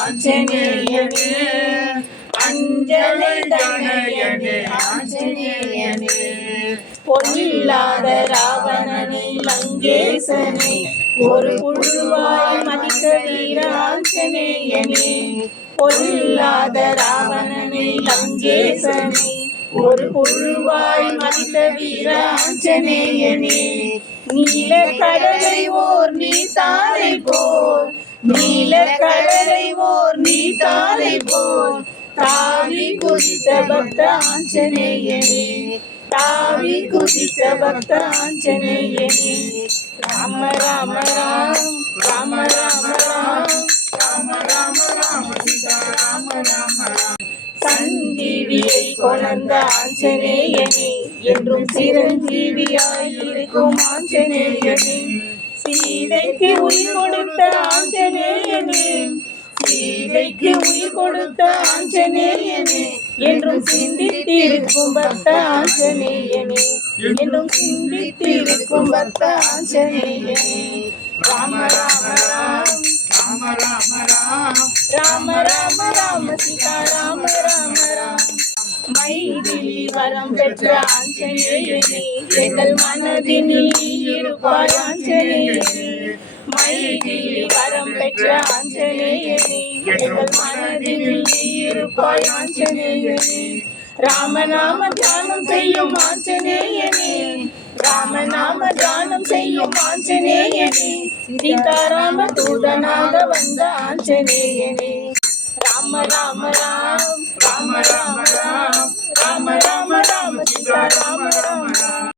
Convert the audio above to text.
ஆஞ்சநேயனே அஞ்சனை தனையனே ஆஞ்சநேயனே பொல்லாத ராவணனை லங்கேசனை ஒரு புழுவாய் மதித்த வீர ஆஞ்சநேயனே பொல்லாத ராவணனை லங்கேசனை ஒரு புழுவாய் மதித்த வீர ஆஞ்சநேயனே நீல கடலை ஓர் நீர்த்தாரை போல் நீல கடலை ஓர் நீர்த்தாரை போல் தாவி குதித்த பக்த ஆஞ்சநேயனே தாவி குதித்த பக்த ஆஞ்சநேயனே ராம ராம ராம் ராம ராம ராம் ராம ராம ராம சீதா ராம ராம ராம் சஞ்சீவியை கொணர்ந்த ஆஞ்சநேயனே என்றும் சிரஞ்சீவியாயிருக்கும் ஆஞ்சநேயனே சீதைக்கு உயிர் கொடுத்த ஆஞ்சநேயனே சீதைக்கு உயிர் கொடுத்த ஆஞ்சநேயனே என்றும் சிந்தித்திருக்கும் பக்த ஆஞ்சநேயனே என்றும் சிந்தித்திருக்கும் பக்த ஆஞ்சநேயனே ராம ராம ராம் ராம ராம ராம் ராம ராம ராம சீதா ராம ராம ராம் மைதிலி வரம் பெற்ற ஆஞ்சநேயனே எங்கள் மனதினில் இருப்பாய் ஆஞ்சநேயனே மைதிலி வரம் பெற்ற ஆஞ்சநேயனே எங்கள் மனதினில் இருப்பாய் ஆஞ்சநேயனே ராமநாம தியானம் செய்யும் ஆஞ்சநேயனே ராமநாம தியானம் செய்யும் ஆஞ்சநேயனே சீதாராம தூதனாக வந்த ஆஞ்சநேயனே ராம ராம ராம் ராம ராம ராம் ராம ராம ராம சீதா ராம ராம ராம்